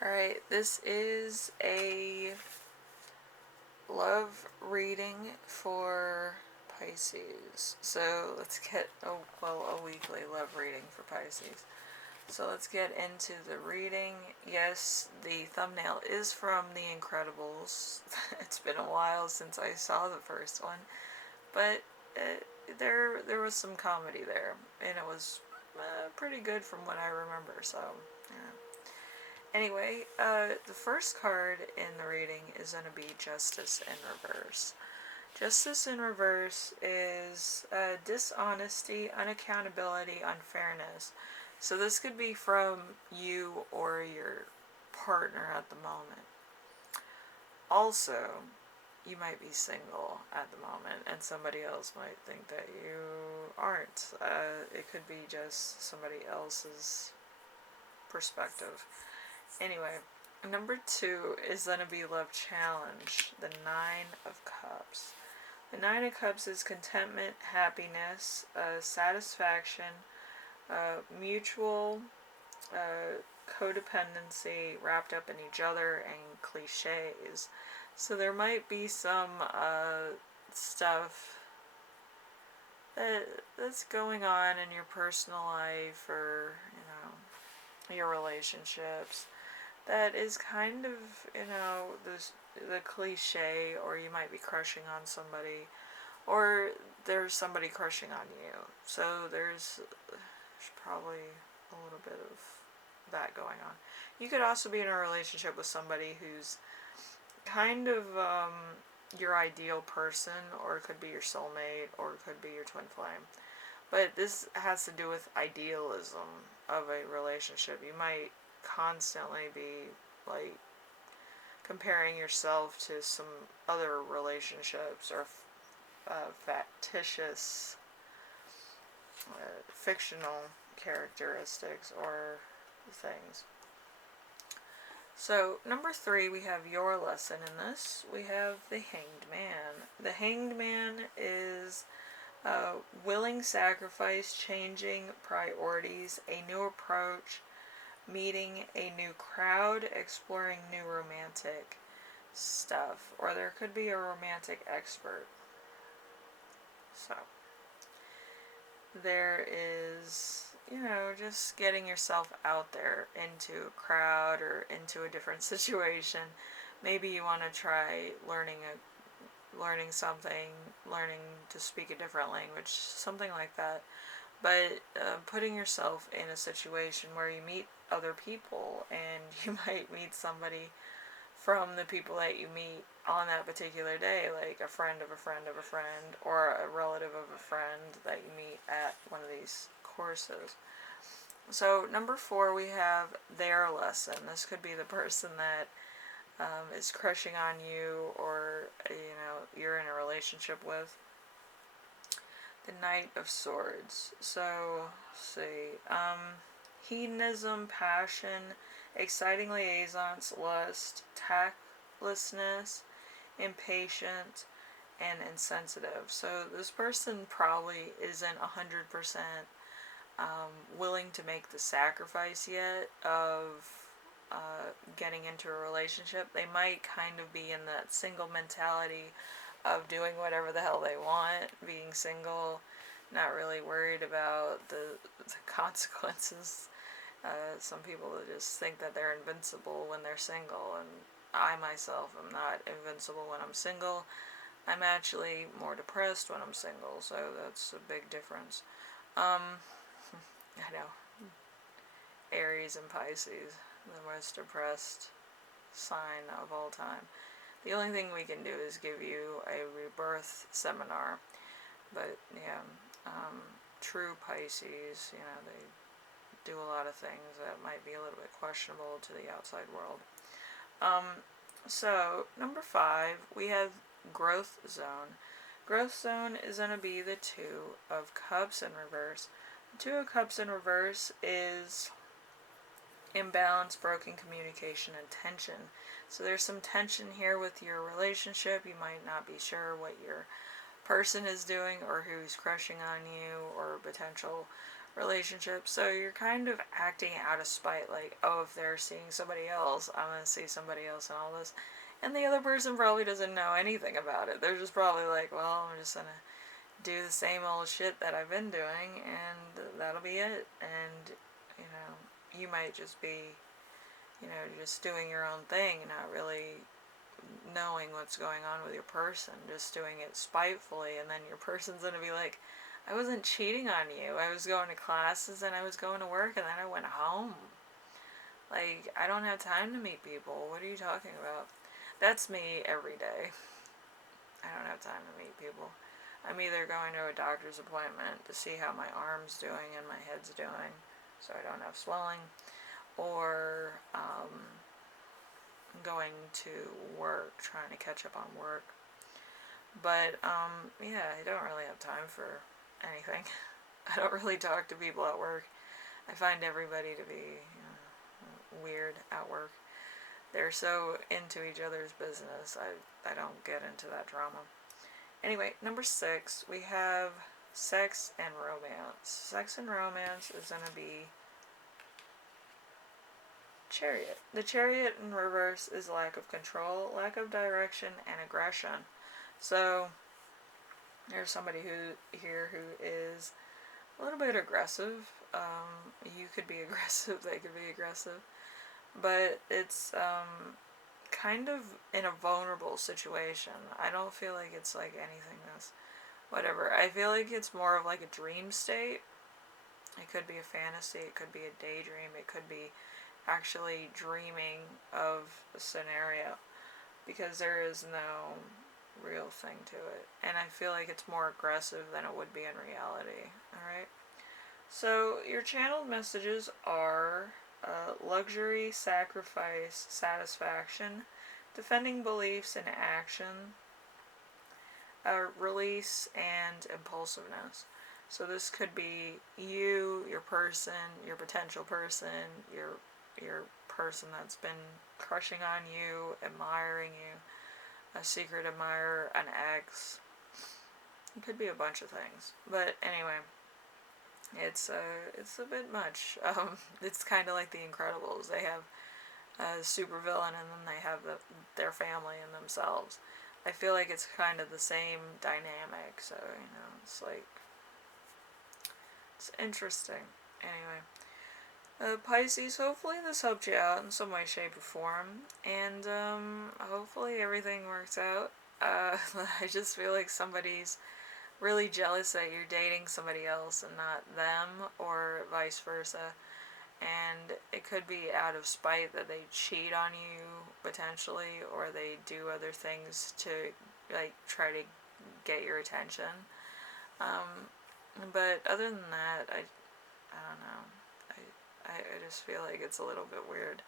Alright, this is a love reading for Pisces. So let's get, a weekly love reading for Pisces. So let's get into the reading. Yes, the thumbnail is from The Incredibles. It's been a while since I saw the first one, but there was some comedy there, and it was pretty good from what I remember, so yeah. Anyway, the first card in the reading is going to be Justice in Reverse. Justice in Reverse is dishonesty, unaccountability, unfairness. So this could be from you or your partner at the moment. Also, you might be single at the moment, and somebody else might think that you aren't. It could be just somebody else's perspective. Anyway, number 2 is going to be Love Challenge, the Nine of Cups. The Nine of Cups is contentment, happiness, satisfaction, mutual codependency wrapped up in each other, and cliches. So there might be some stuff that's going on in your personal life, or your relationships, that is kind of, the cliche, or you might be crushing on somebody, or there's somebody crushing on you. So there's probably a little bit of that going on. You could also be in a relationship with somebody who's kind of your ideal person, or it could be your soulmate, or it could be your twin flame. But this has to do with idealism of a relationship. You might constantly be like comparing yourself to some other relationships, or factitious, fictional characteristics or things. So, number 3, we have your lesson in this. We have the Hanged Man. The Hanged Man is willing sacrifice, changing priorities, a new approach, meeting a new crowd, exploring new romantic stuff. Or there could be a romantic expert. So, there is, just getting yourself out there into a crowd or into a different situation. Maybe you want to try learning something, learning to speak a different language, something like that. But putting yourself in a situation where you meet other people, and you might meet somebody from the people that you meet on that particular day, like a friend of a friend of a friend, or a relative of a friend that you meet at one of these courses. So, number 4, we have their lesson. This could be the person that is crushing on you, or you're in a relationship with. The Knight of Swords. So, let's see. Hedonism, passion, exciting liaisons, lust, tactlessness, impatient, and insensitive. So this person probably isn't 100% willing to make the sacrifice yet of getting into a relationship. They might kind of be in that single mentality of doing whatever the hell they want, being single, not really worried about the consequences. Some people just think that they're invincible when they're single, and I myself am not invincible when I'm single. I'm actually more depressed when I'm single, so that's a big difference. I know. Aries and Pisces, the most depressed sign of all time. The only thing we can do is give you a rebirth seminar. But yeah, true Pisces, they do a lot of things that might be a little bit questionable to the outside world. So, number 5, we have Growth Zone. Growth Zone is going to be the 2 of Cups in reverse. The 2 of Cups in reverse is imbalance, broken communication, and tension. So there's some tension here with your relationship. You might not be sure what your person is doing, or who's crushing on you, or potential relationship. So you're kind of acting out of spite, like, oh, if they're seeing somebody else, I'm gonna see somebody else and all this. And the other person probably doesn't know anything about it. They're just probably like, well, I'm just gonna do the same old shit that I've been doing, and that'll be it. And, you know, you might just be, you know, just doing your own thing, not really knowing what's going on with your person, just doing it spitefully, and then your person's gonna be like, I wasn't cheating on you. I was going to classes and I was going to work and then I went home. Like, I don't have time to meet people. What are you talking about? That's me every day. I don't have time to meet people. I'm either going to a doctor's appointment to see how my arm's doing and my head's doing, so I don't have swelling, or going to work, trying to catch up on work. But yeah, I don't really have time for anything. I don't really talk to people at work. I find everybody to be, you know, weird at work. They're so into each other's business. I don't get into that drama. Anyway, number 6, we have sex and romance. Sex and romance is going to be Chariot. The Chariot in reverse is lack of control, lack of direction, and aggression. So there's somebody who is a little bit aggressive. You could be aggressive, they could be aggressive, but it's kind of in a vulnerable situation. I don't feel like it's like anything that's whatever. I feel like it's more of like a dream state. It could be a fantasy, it could be a daydream, it could be actually dreaming of a scenario, because there is no real thing to it. And I feel like it's more aggressive than it would be in reality. Alright? So your channeled messages are luxury, sacrifice, satisfaction, defending beliefs and action, release, and impulsiveness. So this could be you, your person, your potential person, your person that's been crushing on you, admiring you, a secret admirer, an ex. It could be a bunch of things. But anyway, it's a bit much. It's kind of like The Incredibles. They have a supervillain and then they have their family and themselves. I feel like it's kind of the same dynamic. So, you know, it's like, it's interesting. Anyway, Pisces, hopefully this helped you out in some way, shape, or form, and hopefully everything works out. I just feel like somebody's really jealous that you're dating somebody else and not them, or vice versa, and it could be out of spite that they cheat on you, potentially, or they do other things to, like, try to get your attention. But other than that, I don't know. I just feel like it's a little bit weird.